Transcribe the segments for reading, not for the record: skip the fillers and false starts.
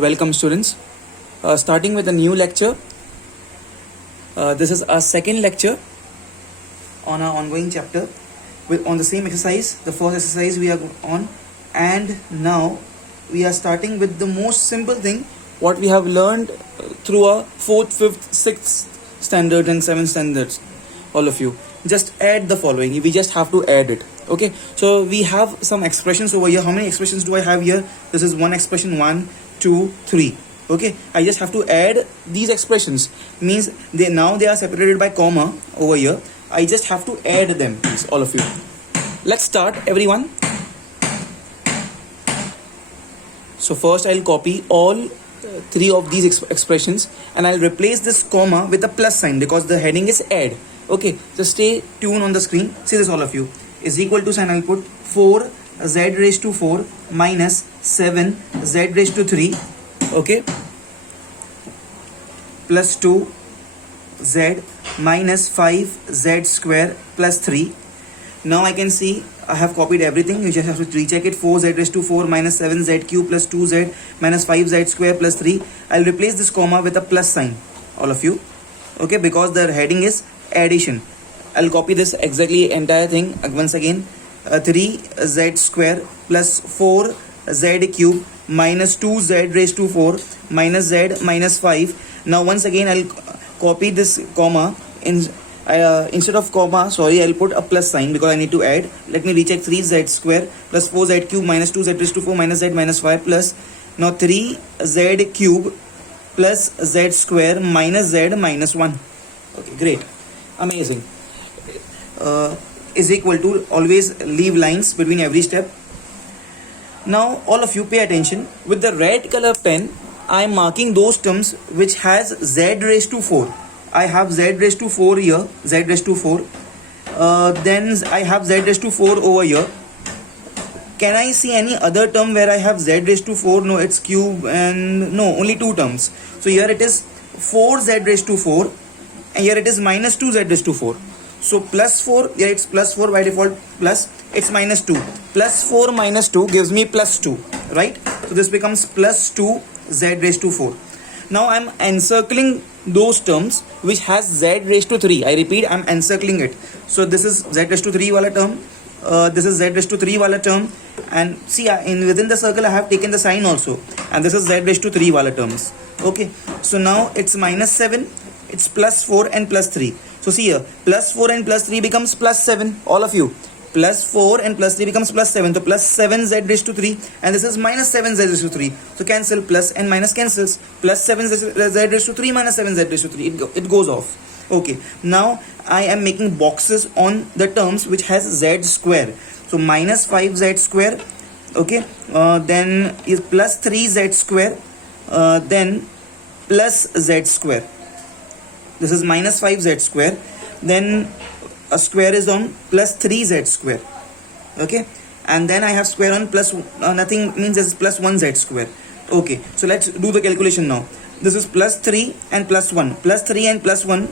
Welcome students. Starting with a new lecture. This is our second lecture on our ongoing chapter on the same exercise. The first exercise we are on, and now we are starting with the most simple thing what we have learned through our 4th, 5th, 6th standard and 7th standards. All of you just add the following. We just have to add it. Okay, so we have some expressions over here. How many expressions do I have here? This is one expression, 1, 2, 3. Okay, I just have to add these expressions. Means they are separated by comma over here. I just have to add them, please, all of you. Let's start, everyone. So first I'll copy all 3 of these expressions and I'll replace this comma with a plus sign because the heading is add. Okay, just stay tuned on the screen. See this, all of you. Is equal to sign, I'll put 4z raised to 4 minus 7z raised to 3. Okay, plus 2z minus 5z square plus 3. Now I can see I have copied everything. You just have to recheck it. 4z raised to 4 minus 7z cube plus 2z minus 5z square plus 3. I'll replace this comma with a plus sign, all of you. Okay, because the heading is addition. I'll copy this exactly entire thing once again. 3z square plus 4z cube minus 2z raised to 4 minus z minus 5. Now once again I'll copy this comma. Instead of comma, I'll put a plus sign because I need to add. Let me recheck. 3z square plus 4z cube minus 2z raised to 4 minus z minus 5 plus now 3z cube plus z square minus z minus 1. Okay, great, amazing. Is equal to, always leave lines between every step. Now all of you pay attention. With the red color pen I am marking those terms which has z raised to 4. I have z raised to 4 here, z raised to 4. Then I have z raised to 4 over here. Can I see any other term where I have z raised to 4? No, it's cube, and no, only 2 terms. So here it is 4z raised to 4 and here it is minus 2z raised to 4. So plus 4, here it's plus 4 by default, plus it's minus 2. Plus 4 minus 2 gives me plus 2, right? So this becomes plus 2 z raised to 4. Now I'm encircling those terms which has z raised to 3. I repeat, I'm encircling it. So this is z raised to 3 wala term. This is z raised to 3 wala term. And see, within the circle I have taken the sign also. And this is z raised to 3 wala terms. Okay. So now it's minus 7. It's plus 4 and plus 3. So see here, plus 4 and plus 3 becomes plus 7. All of you. Plus 4 and plus 3 becomes plus 7. So plus 7z raised to 3. And this is minus 7z raised to 3. So cancel, plus and minus cancels. Plus 7z raised to 3 minus 7z raised to 3. It goes off. Okay. Now I am making boxes on the terms which has z square. So minus 5z square. Okay. Then is plus 3z square. Then plus z square. This is minus 5z square. Then a square is on plus 3z square. Okay. And then I have square on plus nothing, means this is plus 1z square. Okay. So let's do the calculation now. This is plus 3 and plus 1. Plus 3 and plus 1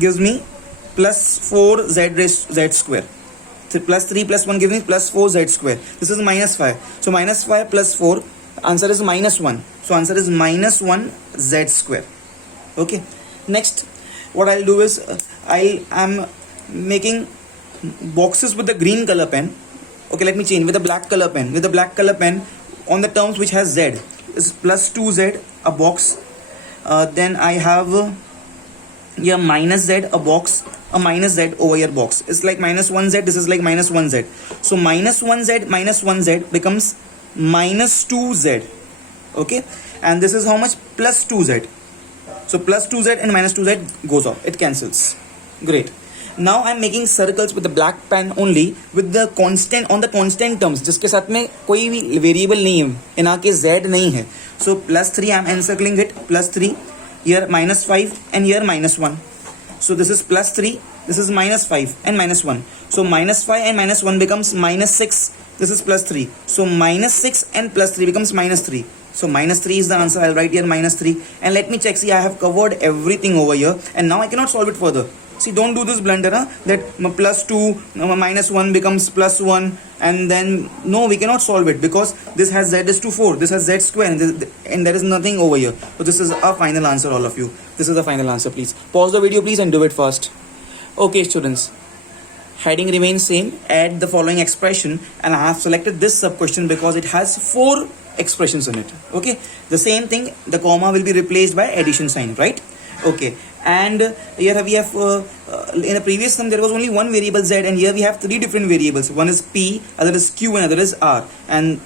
gives me plus 4z raised z square. So plus 3 plus 1 gives me plus 4z square. This is minus 5. So minus 5 plus 4, answer is minus 1. So answer is minus 1 z square. Okay. Next, what I'll do is I am making boxes with the green color pen. Okay, let me change with the black color pen. With the black color pen on the terms which has z is plus 2z, a box. Then I have here minus z, a box, a minus z over here box. It's like minus 1z, this is like minus 1z. So minus 1z becomes minus 2z. Okay, and this is how much? Plus 2z. So plus 2z and minus 2z goes off. It cancels. Great. Now I am making circles with the black pen only with the constant on the constant terms जिसके साथ में कोई भी variable नहीं है, यहाँ के z नहीं है. So plus 3 I am encircling it. Plus 3 here minus 5 and here minus 1. So this is plus 3. This is minus 5 and minus 1. So minus 5 and minus 1 becomes minus 6. This is plus 3. So minus 6 and plus 3 becomes minus 3. So minus 3 is the answer. I'll write here minus 3. And let me check. See, I have covered everything over here. And now I cannot solve it further. See, don't do this blunder, huh? That plus 2 minus 1 becomes plus 1, and then no, we cannot solve it because this has z is to 4, this has z square, and there is nothing over here. So this is a final answer, all of you. This is the final answer. Please pause the video, please, and do it fast. Okay, students. Heading remains same. Add the following expression, and I have selected this sub question because it has 4 expressions in it. Okay, the same thing. The comma will be replaced by addition sign, right? Okay, and here we have in the previous sum there was only one variable z, and here we have 3 different variables. One is p, other is q, and other is r. And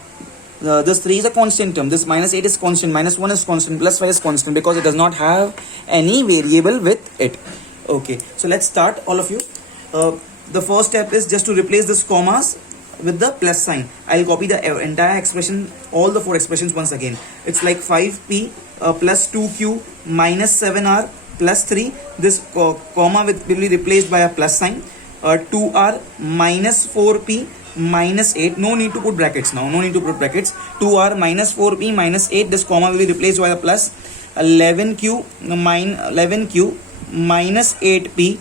this 3 is a constant term. This minus 8 is constant, minus 1 is constant, plus 5 is constant because it does not have any variable with it. Okay, so let's start, all of you. The first step is just to replace this commas with the plus sign. I'll copy the entire expression, all the 4 expressions once again. It's like 5p plus 2q minus 7r plus 3. This comma will be replaced by a plus sign. 2r minus 4p minus 8. No need to put brackets now. No need to put brackets. 2r minus 4p minus 8. This comma will be replaced by a plus. 11q minus 8p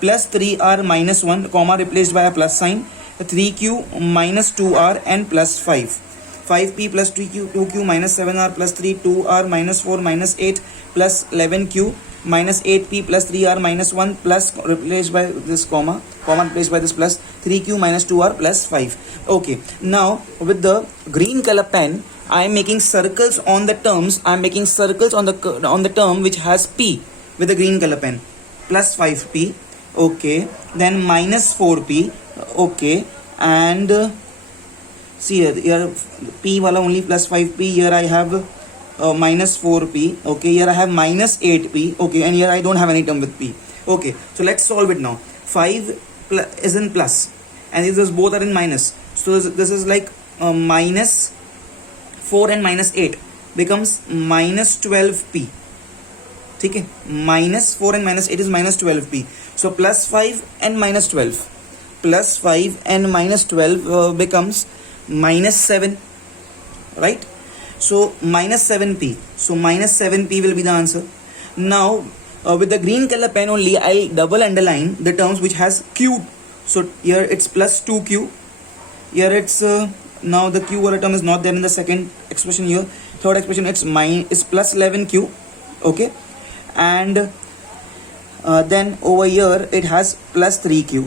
plus 3r minus 1, comma replaced by a plus sign. 3q minus 2r and plus 5. 5p plus 2q minus 7r plus 3, 2r minus 4 minus 8 plus 11q minus 8p plus 3r minus 1 plus replaced by this comma replaced by this plus 3q minus 2r plus 5. Okay, now with the green color pen, I am making circles on the terms. I am making circles on the term which has p with the green color pen. Plus 5p, okay, then minus 4p, okay, and see here p wala only plus 5p, here I have minus 4p, okay, here I have minus 8p, okay, and here I don't have any term with p. Okay, so let's solve it now. 5 is in plus, and these both are in minus, so this is like minus 4 and minus 8 becomes minus 12p. Okay, minus 4 and minus 8 is minus 12p. So plus 5 and minus 12. Plus 5 and minus 12 becomes minus 7. Right? So minus 7p. So minus 7p will be the answer. Now with the green color pen only, I'll double underline the terms which has q. So here it's plus 2q. Here it's now the q term is not there in the second expression here. Third expression it's plus 11q. Okay. And then over here it has plus 3q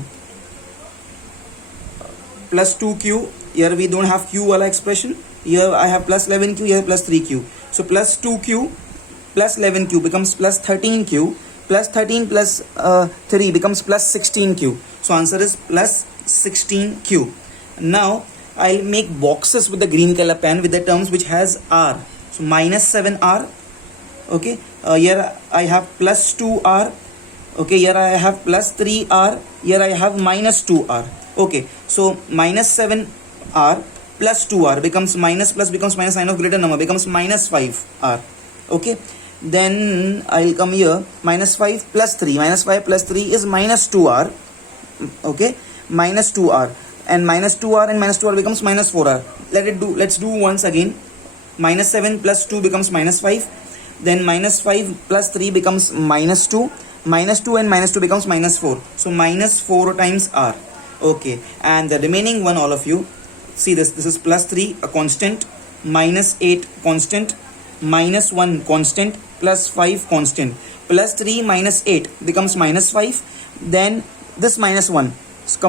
plus 2q. Here we don't have q wala expression. Here I have plus 11q, here plus 3q. So plus 2q plus 11q becomes plus 13q, plus 13 plus 3 becomes plus 16q. So answer is plus 16q. Now I'll make boxes with the green color pen with the terms which has r. So minus 7r. Okay, here I have plus 2r. Okay, here I have plus 3r. Here I have minus 2r. Okay, so minus 7r plus 2r becomes minus, plus becomes minus, sign of greater number becomes minus 5r. Okay, then I'll come here, minus 5 plus 3. Minus 5 plus 3 is minus 2r. Okay, minus 2r, and minus 2r and minus 2r becomes minus 4r. Let's do once again. Minus 7 plus 2 becomes minus 5. Then minus 5 plus 3 becomes minus 2. Minus 2 and minus 2 becomes minus 4. So minus 4 times r. Okay, and the remaining one, all of you, see this is plus 3, a constant, minus 8 constant, minus 1 constant, plus 5 constant. Plus 3 minus 8 becomes minus 5. Then this minus 1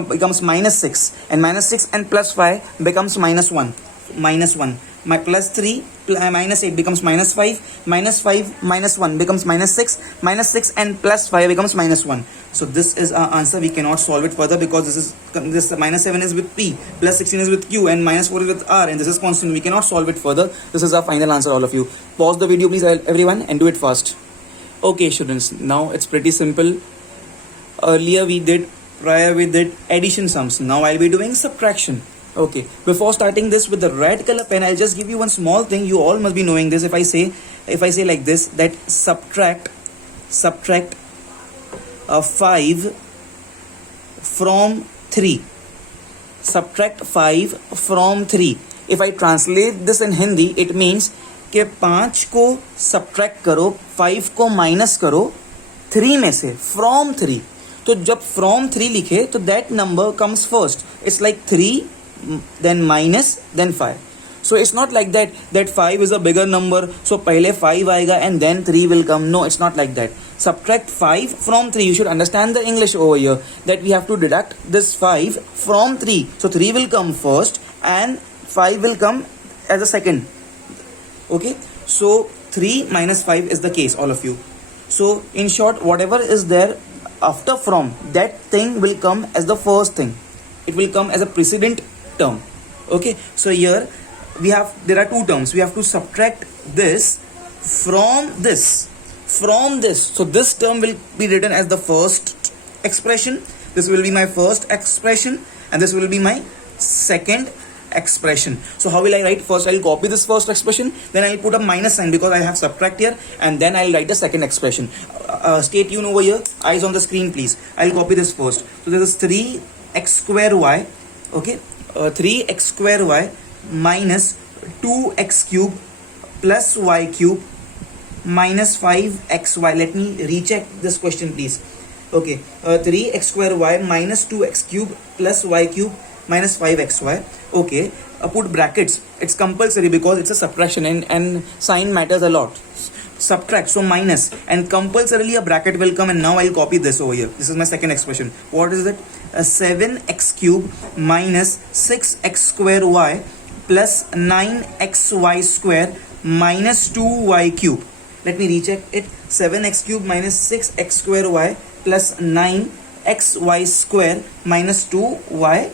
becomes minus 6, and minus 6 and plus 5 becomes minus 1. Minus 1. My plus 3 minus 8 becomes minus 5. Minus 5 minus 1 becomes minus 6. Minus 6 and plus 5 becomes minus 1. So this is our answer. We cannot solve it further because this minus 7 is with p, plus 16 is with q, and minus 4 is with r, and this is constant. We cannot solve it further. This is our final answer, all of you. Pause the video, please, everyone, and do it fast. Okay, students. Now it's pretty simple. Earlier we did addition sums. Now I'll be doing subtraction. Okay, before starting this with the red color pen, I'll just give you one small thing. You all must be knowing this. If I say like this, that subtract 5 from 3. Subtract 5 from 3. If I translate this in Hindi, it means कि 5 को subtract करो, 5 को minus करो 3 में से, from 3. तो जब from 3 लिखे तो that number comes first. It's like 3, then minus, then 5. So it's not like that 5 is a bigger number, so पहले 5 आएगा and then 3 will come. No, it's not like that. Subtract 5 from 3. You should understand the English over here, that we have to deduct this 5 from 3. So 3 will come first and 5 will come as a second. Okay, so 3 minus 5 is the case, all of you. So in short, whatever is there after from, that thing will come as the first thing. It will come as a precedent term. Okay, so here there are two terms. We have to subtract this from this. So this term will be written as the first expression. This will be my first expression and this will be my second expression. So how will I write? First I'll copy this first expression, then I'll put a minus sign because I have subtract here, and then I'll write the second expression. Stay tuned over here, eyes on the screen please. I'll copy this first. So this is 3x square y. Okay, 3x square y minus 2x cube plus y cube minus 5xy. Let me recheck this question please. Okay, 3x square y minus 2x cube plus y cube minus 5xy. Okay, put brackets. It's compulsory because it's a subtraction and sign matters a lot. Subtract, so minus, and compulsorily a bracket will come, and now I'll copy this over here. This is my second expression. What is it? 7x cube minus 6x square y plus 9xy square minus 2y cube. Let me recheck it. 7x cube minus 6x square y plus 9xy square minus 2y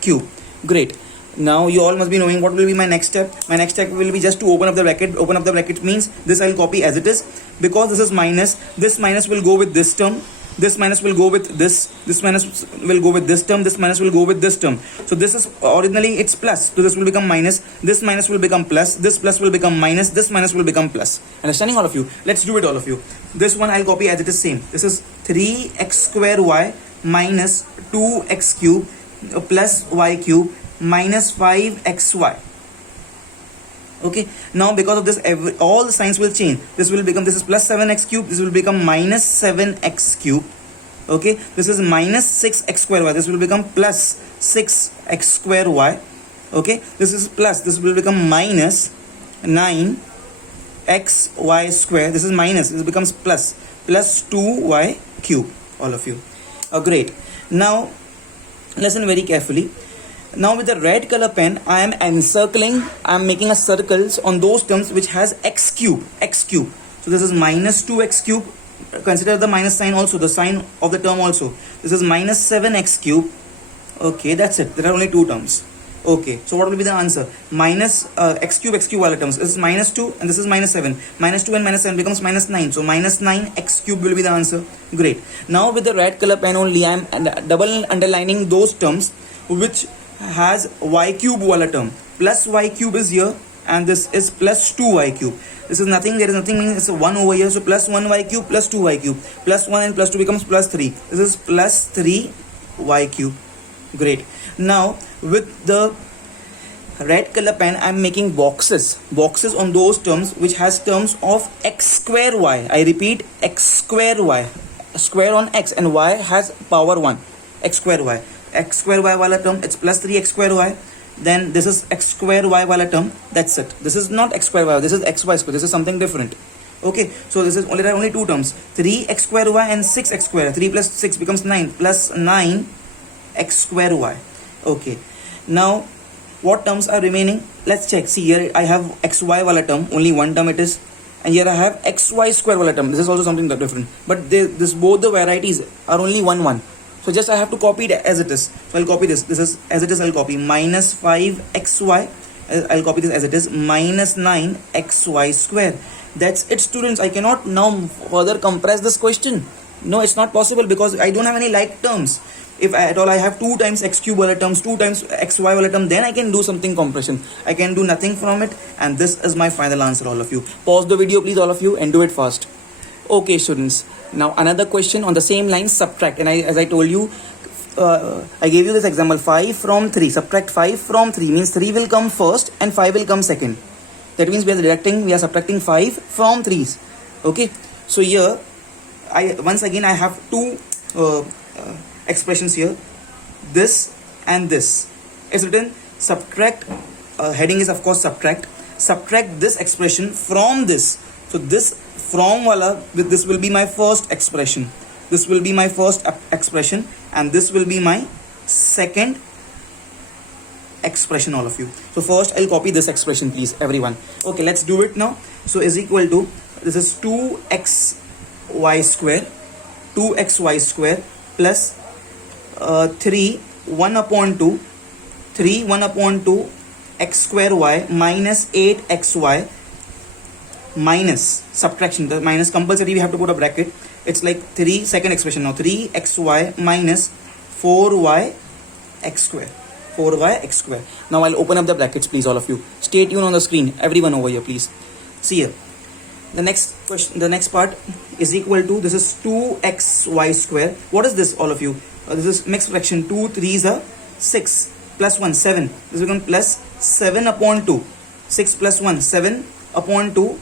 cube. Great. Now you all must be knowing what will be my next step. My next step will be just to open up the bracket. Open up the bracket means this I'll copy as it is, because this is minus. This minus will go with this term. This minus will go with this. This minus will go with this term. This minus will go with this term. So this is originally it's plus. So this will become minus. This minus will become plus. This plus will become minus. This minus will become plus. Understanding all of you? Let's do it all of you. This one I'll copy as it is same. This is 3x square y minus 2x cube plus y cube minus 5xy. Okay, now because of this all the signs will change. This is plus 7x cube, this will become minus 7x cube. Okay, this is minus 6x square y, this will become plus 6x square y. Okay, this is plus, this will become minus 9xy square. This is minus, this becomes plus 2y cube. All of you. Great. Now listen very carefully. Now with the red color pen, I am encircling, I am making a circles on those terms which has x cube. So this is minus 2x cube. Consider the minus sign also, the sign of the term also. This is minus 7x cube. Okay, that's it. There are only two terms. Okay, so what will be the answer? Minus x cube wala terms. This is minus 2 and this is minus 7. Minus 2 and minus 7 becomes minus 9. So minus 9x cube will be the answer. Great. Now with the red color pen only, I am double underlining those terms which has y cube wala term. Plus y cube is here and this is plus 2y cube. This is nothing, there is nothing, meaning it's a 1 over here. So plus 1y cube plus 2y cube. Plus 1 and plus 2 becomes plus 3. This is plus 3y cube. Great. Now with the red color pen, I am making boxes on those terms which has terms of x square y. I repeat, x square y. Square on x and y has power 1. X square y. X square y wala term, it's plus 3x square y. Then this is x square y wala term. That's it. This is not x square y. This is xy square. This is something different. Okay. So this is only two terms. 3x square y and 6x square. 3 plus 6 becomes 9. Plus 9x square y. Okay. Now what terms are remaining? Let's check. See here I have xy wala term. Only one term it is. And here I have xy square wala term. This is also something different. But both the varieties are only 1. So just I have to copy it as it is. So I'll copy this. This is as it is. I'll copy minus 5xy. I'll copy this as it is. Minus 9xy square. That's it, students. I cannot now further compress this question. No, it's not possible because I don't have any like terms. If at all I have 2 times x cube wala terms, 2 times xy wala term, then I can do something compression. I can do nothing from it, and this is my final answer, all of you. Pause the video please, all of you, and do it fast. Okay, students. Now another question on the same line, subtract. And as I told you, I gave you this example, 5 from 3. Subtract 5 from 3 means 3 will come first and 5 will come second. That means we are subtracting 5 from 3's. Okay. So here, once again I have two expressions here, this and this. It's written subtract, heading is of course subtract. Subtract this expression from this. So this from wala, this will be my first expression. This will be my first expression, and this will be my second expression, all of you. So first I'll copy this expression, please, everyone. Okay, let's do it now. So is equal to, this is 2xy square, 2xy square plus 3 1 upon 2, 3 1 upon 2 x square y minus 8xy minus subtraction. The minus compulsory, we have to put a bracket. It's like 3, second expression now, 3xy minus 4y x square, 4y x square. Now I'll open up the brackets, please, all of you. Stay tuned on the screen, everyone over here, please. See here, the next question, the next part is equal to, this is 2xy square. What is this, all of you? This is mixed fraction. 2 3s are 6 plus 1 7. This will become plus 7 upon 2, 6 plus 1 7 upon 2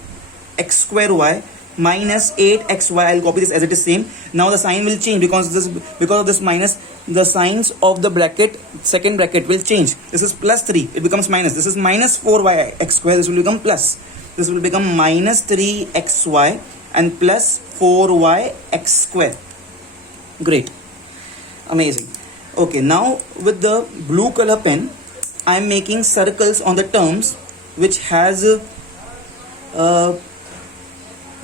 x square y minus 8xy. I'll copy this as it is same. Now the sign will change because of this minus, the signs of the bracket, second bracket will change. This is plus 3, it becomes minus. This is minus 4y x square, this will become plus. This will become minus 3xy and plus 4y x square. Great, amazing. Okay, now with the blue color pen, I am making circles on the terms which has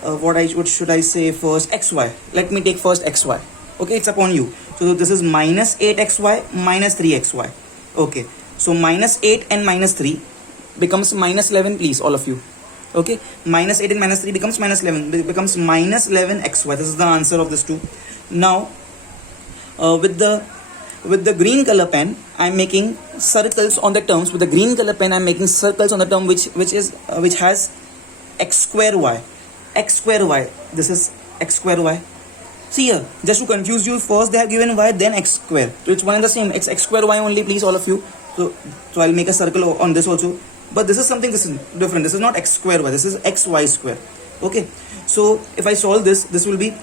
what should I say first? xy. Let me take first xy. Okay, it's upon you. So this is minus 8xy minus 3xy. Okay, so minus 8 and minus 3 becomes minus 11, please, all of you. Okay, minus 8 and minus 3 becomes minus 11. It becomes minus 11xy. This is the answer of this two. Now with the green color pen, I'm making circles on the terms. With the green color pen, I'm making circles on the term which has x square y. X square y. This is x square y. See here, just to confuse you, first they have given y, then x square. So it's one and the same. It's x square y only, please, all of you. So I'll make a circle on this also. But this is something different. This is not x square y. This is xy square. Okay. So if I solve this, this will be,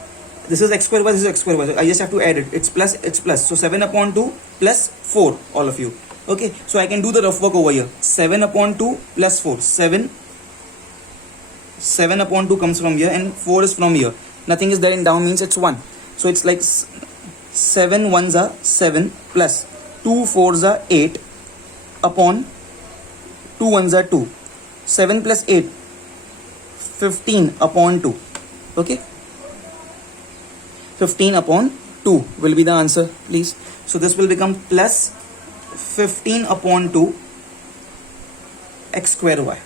this is x square y, this is x square y. I just have to add it. It's plus, it's plus. So 7 upon 2 plus 4, all of you. Okay. So I can do the rough work over here. 7 upon 2 plus 4. 7 upon 2 comes from here and 4 is from here. Nothing is there in down means it's 1. So it's like 7 ones are 7 plus 2 4s are 8 upon 2 ones are 2. 7 plus 8, 15 upon 2. Okay. 15 upon 2 will be the answer, please. So this will become plus 15 upon 2 x square y.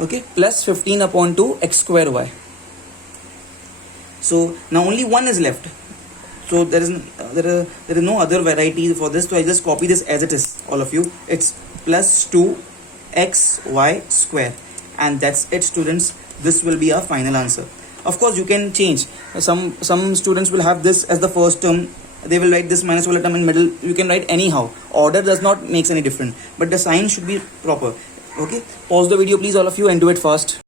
Okay, plus 15 upon 2 x square y. So now only one is left. So there is no other variety for this. So I just copy this as it is, all of you. It's plus 2 xy square, and that's it, students. This will be our final answer. Of course, you can change. Some students will have this as the first term. They will write this minus wala term in middle. You can write anyhow. Order does not makes any difference, but the sign should be proper. Okay, pause the video, please, all of you, and do it fast.